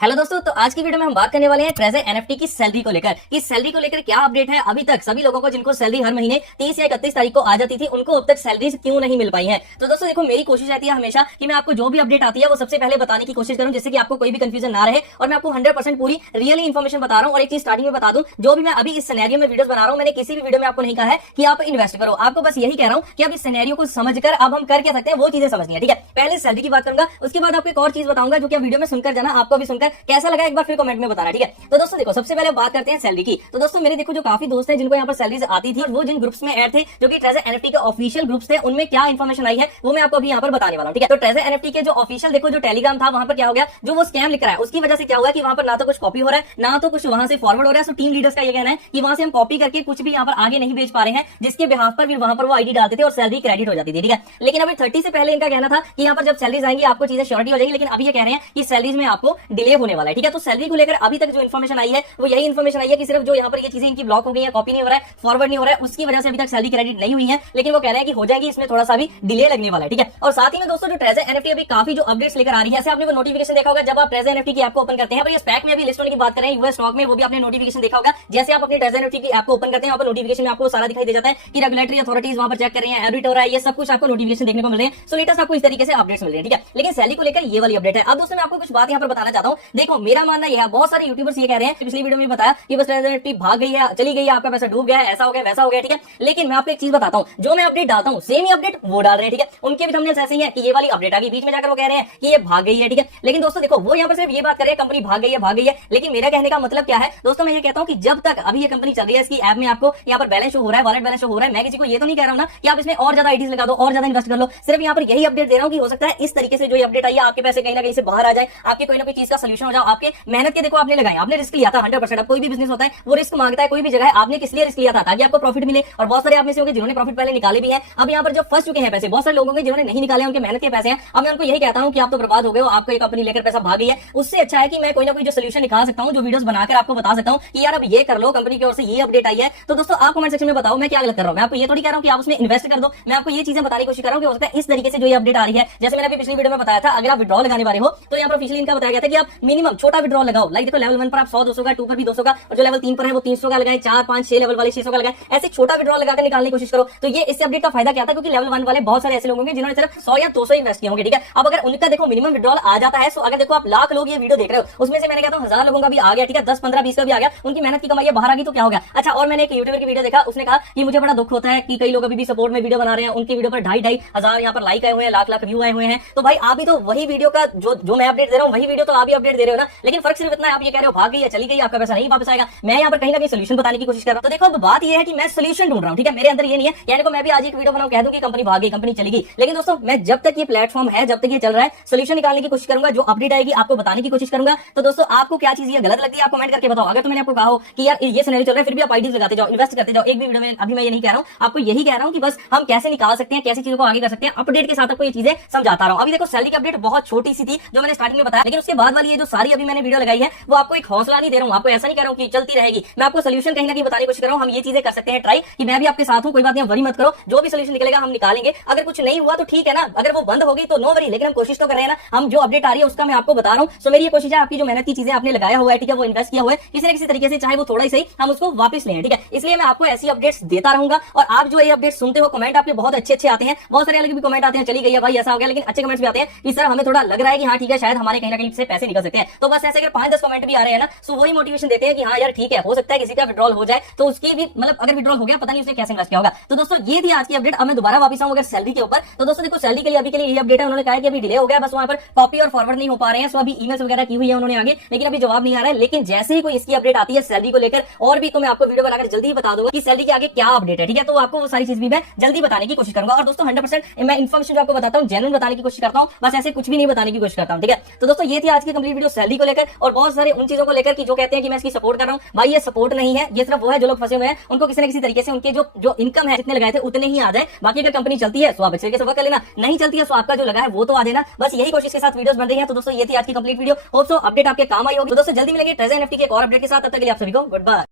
Hello दोस्तों, तो आज की वीडियो में हम बात करने वाले हैं ट्रेजर एनएफटी की सैलरी को लेकर कि सैलरी को लेकर क्या अपडेट है। अभी तक सभी लोगों को जिनको सैलरी हर महीने 30 या 31 तारीख को आ जाती थी, उनको अब तक सैलरी क्यों नहीं मिल पाई है। तो दोस्तों देखो, मेरी कोशिश रहती है हमेशा कि मैं आपको जो भी अपडेट आती है वो सबसे पहले बताने की कोशिश करूं, जिससे कि आपको कोई भी कंफ्यूजन ना रहे और मैं आपको 100% पूरी रियली इन्फॉर्मेशन बता रहा हूं। और एक चीज स्टार्टिंग में बता दूं, जो भी मैं अभी इस सिनेरियो में वीडियोस बना रहा हूं, मैंने किसी भी वीडियो में आपको नहीं कहा है कि आप इन्वेस्ट करो। आपको बस यही कह रहा हूं कि अब इस सिनेरियो को समझकर अब हम कर क्या सकते हैं वो चीजें समझनी है। ठीक है, पहले सैलरी की बात करूंगा, उसके बाद आपको एक और चीज बताऊंगा जो कि वीडियो में सुनकर जाना, आपको भी सुनकर कैसा लगा एक बार फिर कमेंट में बताना। ठीक है, तो दोस्तों देखो, सबसे पहले बात करते हैं सैलरी की। तो दोस्तों मेरे देखो जो काफी दोस्त हैं जिनको यहाँ पर सैलरीज आती थी, वो जिन ग्रुप्स में ऐड थे जो कि ट्रेजर एनएफटी के ऑफिशियल ग्रुप्स थे, उनमें क्या इन्फॉर्मेशन आई है वो मैं आपको अभी यहाँ पर बताने वाला हूँ। ठीक है, तो ट्रेजर एनएफटी के जो ऑफिशियल देखो जो टेलीग्राम था, वहां पर क्या हो गया, जो वो स्कैम लिख रहा है उसकी वजह से क्या हुआ कि वहां पर ना तो कुछ कॉपी हो रहा है ना तो कुछ वहां से फॉरवर्ड हो रहा है। सो टीम लीडर्स का ये कहना है कि वहां से हम कॉपी करके कुछ भी यहाँ पर आगे नहीं भेज पा रहे हैं, जिसके बिहाफ पर वहां पर वो आईडी डालते थे और सैलरी क्रेडिट हो जाती थी। ठीक है, लेकिन अभी 30 से पहले इनका कहना था कि यहाँ पर जब सैलरीज आएंगी आपको चीजें श्योरिटी हो जाएगी, लेकिन अभी ये कह रहे हैं कि सैलरीज में आपको डिले होने वाला है। ठीक है, तो सैलरी को लेकर अभी तक जो इन्फॉर्मेशन आई है वो यही इन्फॉर्मेशन आई है कि सिर्फ जो यहाँ पर ये चीजें इनकी ब्लॉक हो गई है, कॉपी नहीं हो रहा है, फॉरवर्ड नहीं हो रहा है, उसकी वजह से अभी तक सैलरी क्रेडिट नहीं हुई है। लेकिन वो कह रहे हैं कि हो जाएगी, इसमें थोड़ा सा भी डिले लगने वाला है। ठीक है, और साथ ही में दोस्तों जो ट्रेजर एनएफटी अभी काफी जो अपडेट्स लेकर आ रही है, आपने वो नोटिफिकेशन देखा होगा जब आप ट्रेजर एनएफटी की ऐप को ओपन करते हैं, पर ये स्पैक में अभी लिस्ट होने की बात करें यूएस स्टॉक में, वो भी आपने नोटिफिकेशन देखा होगा। जैसे आप अपने ट्रेजर एनएफटी की ऐप को ओपन करते हैं, वहां पर नोटिफिकेशन में आपको सारा दिखाई दे जाता है कि रेगुलेटरी अथॉरिटीज वहां पर चेक कर रही है, ऑडिट हो रहा है, ये सब कुछ आपको नोटिफिकेशन देखने को मिल रहे हैं। सो लेटेस्ट आपको इस तरीके से अपडेट्स मिल रहे हैं। ठीक है, लेकिन सैलरी को लेकर ये वाली अपडेट है। अब दोस्तों मैं आपको कुछ बात यहाँ पर बताना चाहता हूँ। देखो, मेरा मानना यह है, बहुत सारे यूट्यूबर्स ये कह रहे हैं, पिछली वीडियो में बताया कि बस ट्रेजर एनएफटी भाग गई है, चली गई है, आपका पैसा डूब गया है, ऐसा हो गया वैसा हो गया। ठीक है, लेकिन मैं आपको एक चीज बताता हूँ, जो मैं अपडेट डालता हूँ सेम ही अपडेट वो डाल रहे हैं। ठीक है, उनके भी थंबनेल्स ऐसे ही है कि ये वाली अपडेट आ गई, बीच में जाकर वो कह रहे हैं कि ये भाग गई है। ठीक है, लेकिन दोस्तों देखो, वो यहाँ पर सिर्फ ये बात कर रहे हैं कंपनी भाग गई है, लेकिन मेरा कहने का मतलब क्या है दोस्तों, मैं ये कहता हूँ कि जब तक अभी ये कंपनी चल रही है, इसकी ऐप में आपको यहाँ पर बैलेंस शो हो रहा है, वॉलेट बैलेंस शो हो रहा है, मैं किसी को ये तो नहीं कह रहा हूँ ना कि आप इसमें और ज्यादा आईडीज लगा दो और ज्यादा इन्वेस्ट कर लो। सिर्फ यहाँ पर यही अपडेट दे रहा हूँ कि हो सकता है इस तरीके से जो ये अपडेट आई है आपके पैसे कहीं ना कहीं से बाहर आ जाए, आपके कोई ना कोई चीज का सोल्यूशन हो जाए, आपके मेहनत के देखो आपने लगाए, आपने रिस्क लिया था 100%। अब कोई भी बिजनेस होता है वो रिस्क मांगता है, कोई भी जगह आपने किस लिए रिस्क लिया था, ताकि आपको प्रॉफिट मिले। और बहुत सारे आप में से होंगे जिन्होंने प्रॉफिट पहले निकाले भी है, अब यहाँ पर जो फंस चुके हैं पैसे, बहुत सारे लोगों के जिन्होंने नहीं निकाले, उनके मेहनत के पैसे हैं। अब मैं उनको यही कहता हूँ कि आप तो बर्बाद हो गए हो, आपको एक कंपनी लेकर पैसा भाग गई है, उससे अच्छा है कि मैं कोई ना कोई जो सोल्यूशन निकाल सकता हूँ, जो वीडियोस बनाकर आपको बता सकता हूँ कि यार अब ये कर लो, कंपनी की ओर से ये अपडेट आई है। तो दोस्तों आप कमेंट सेक्शन में बताओ मैं क्या गलत कर रहा हूँ। मैं आपको ये थोड़ी कह रहा हूँ कि आप उसमें इन्वेस्ट कर दो, मैं आपको ये चीजें बताने की कोशिश कर रहा हूँ कि हो सकता है इस तरीके से जो ये अपडेट आ रही है, जैसे मैंने अभी पिछली वीडियो में बताया था, अगर आप विड्रॉ लगाने वाले हो तो यहाँ पर ऑफिशियली इनका बताया गया था कि आप मिनिमम छोटा विड्रॉ लगाओ। लाइक देखो, लेवल 1 पर आप 100-200 का, 2 पर भी 200 का, और जो लेवल 3 पर है वो 300 का लगाए, 4, 5, 6 लेवल वाले 600 का लगाए, ऐसे छोटा विड्रॉ लगाकर निकालने की कोशिश करो। तो ये इससे अपडेट का फायदा क्या था, क्योंकि लेवल 1 वाले बहुत सारे ऐसे लोग होंगे जिन्होंने सिर्फ 100 या 200 इन्वेस्ट किए होंगे। ठीक है, अब अगर उनका देखो मिनिमम विड्रॉल आ जाता है, सो अगर देखो आप लाख लोग ये वीडियो देख रहे हो, उसमें से मैंने कहता हूं 1000 लोगों का भी आ गया, ठीक है, 10, 15, 20 का भी आ गया, उनकी मेहनत की कमाई बाहर आ गई तो क्या हो गया। अच्छा, और मैंने एक यूट्यूबर की वीडियो देखा, उसने कहा कि मुझे बड़ा दुख होता है कि कई लोग अभी भी सपोर्ट में वीडियो बना रहे हैं, उनकी वीडियो पर 2,500 हजार यहाँ पर लाइक आए हुए हैं, लाख व्यू आए हुए हैं। तो भाई आप भी तो वही वीडियो का जो मैं अपडेट दे रहा हूँ, वही वीडियो तो आप भी अपडेट दे रहे हो ना। लेकिन फर्क सिर्फ इतना है, आप ये कह रहे हो भाग गई है, चली गई, आपका पैसा नहीं वापस आएगा। मैं यहाँ पर कहीं ना कहीं सोल्यूशन बताने की कोशिश कर रहा हूँ। तो देखो, अब बात यह है कि मैं सोल्यूशन ढूंढ रहा हूँ। ठीक है, मेरे अंदर ये नहीं है यानी को मैं भी आज एक वीडियो बनाऊं, कह दूं कि कंपनी भाग गई, कंपनी चली गई। लेकिन दोस्तों मैं जब तक ये प्लेटफॉर्म है, जब तक ये चल रहा है, सोल्यूशन निकालने की कोशिश करूंगा, जो अपडेट आएगी आपको बताने की कोशिश करूंगा। तो दोस्तों आपको क्या चीज ये गलत लगती है, आप कमेंट करके बताओ। अगर तो मैंने आपको कहा हो कि यार ये सिनेरियो चल रहा है, फिर भी आप आईडीज लगाते जाओ, इन्वेस्ट करते जाओ, एक भी वीडियो में अभी मैं ये नहीं कह रहा हूँ, आपको यही कह रहा हूँ कि बस हम कैसे निकाल सकते हैं, कैसी चीजों को आगे कर सकते हैं, अपडेट के साथ आपको ये चीजें समझाता रहा हूं। अभी देखो, सैलरी की अपडेट बहुत छोटी सी थी जो मैंने स्टार्टिंग में बताया, लेकिन उसके बाद वाली ये जो सारी अभी मैंने वीडियो लगाई है वो आपको एक हौसला नहीं दे रहा हूं, आपको ऐसा नहीं कह रहा हूं कि चलती रहेगी, मैं आपको सोल्यूशन कहीं ना कहीं बताने की कोशिश कर रहा हूं। हम ये चीजें कर सकते हैं ट्राई, कि मैं भी आपके साथ हूं, कोई बात नहीं, वरी मत करो, जो भी सोल्यूशन निकलेगा हम निकालेंगे। अगर कुछ नहीं हुआ तो ठीक है ना, अगर वो बंद हो गई तो नो वरी, लेकिन हम कोशिश तो कर रहे हैं ना, हम जो अपडेट आ रही है उसका मैं आपको बता रहा हूं। सो मेरी ये कोशिश है, आपकी जो मेहनत की चीजें आपने लगाया हुआ है, ठीक है, वो इन्वेस्ट किया हुआ है, किसी न किसी तरीके से चाहे वो थोड़ा ही सही, हम उसको वापस लें। ठीक है, इसलिए मैं आपको ऐसी अपडेट्स देता रहूंगा। और आप जो ये अपडेट सुनते हो, कमेंट आपके बहुत अच्छे आते हैं, बहुत सारे अलग भी कमेंट आते हैं, चली गई है भाई ऐसा हो गया, लेकिन अच्छे कमेंट्स भी आते हैं कि सर हमें थोड़ा लग रहा है कि हाँ ठीक है, शायद हमारे कहीं ना कहीं से पैसे निकल सकते हैं। तो बस ऐसे अगर 5-10 कमेंट भी आ रहे हैं ना, सो वही मोटिवेशन देते हैं कि हाँ यार ठीक है, हो सकता है किसी का विड्रॉल हो जाए, तो उसकी भी मतलब अगर विड्रॉल हो गया, पता नहीं उसने कैसे इन्वेस्ट किया होगा। तो दोस्तों ये थी आज की अपडेट। अब मैं दोबारा वापस आऊं अगर सैलरी के ऊपर, तो दोस्तों देखो, सैलरी के लिए अभी के लिए ये अपडेट है, उन्होंने कहा है कि अभी डिले हो गया, बस वहां पर कॉपी और फॉरवर्ड नहीं हो पा रहे हैं। सो अभी ईमेल्स वगैरह की हुई है उन्होंने आगे, लेकिन अभी जवाब नहीं आ रहा है। लेकिन जैसे ही कोई इसकी अपडेट आती है सैलरी को लेकर और भी, तो मैं आपको वीडियो बनाकर जल्दी ही बता दूंगा कि सैलरी के आगे क्या अपडेट है। ठीक है, तो आपको वो सारी चीज भी मैं जल्दी बताने की कोशिश करूंगा। और दोस्तों 100% मैं इन्फॉर्मेशन जो आपको बताता हूं जेन्युइन बताने की कोशिश करता हूं, बस ऐसे कुछ भी नहीं बताने की कोशिश करता हूं। ठीक है, तो दोस्तों ये थी आज की कंप्लीट वीडियो सैलरी को लेकर, और बहुत सारे उन चीजों को लेकर कि जो कहते हैं कि मैं इसकी सपोर्ट कर रहा हूं। भाई ये सपोर्ट नहीं है, ये सिर्फ वो है जो लोग फंसे हुए हैं, उनको किसी न किसी तरीके से उनके जो इनकम है, जितने लगाए थे उतने ही आ जाए। बाकी अगर कंपनी चलती है तो आप अच्छे से वर्क कर लेना, नहीं चलती है तो आपका जो लगा है वो तो आ देना। बस यही कोशिश के साथ वीडियोस बन रही है। तो दोस्तों ये थी आज की complete video, hope so update आपके काम आई होगी। तो दोस्तों जल्दी मिलेंगे ट्रेजर एनएफटी के एक और अपडेट के साथ, तब तक के लिए आप सभी को गुड बाय।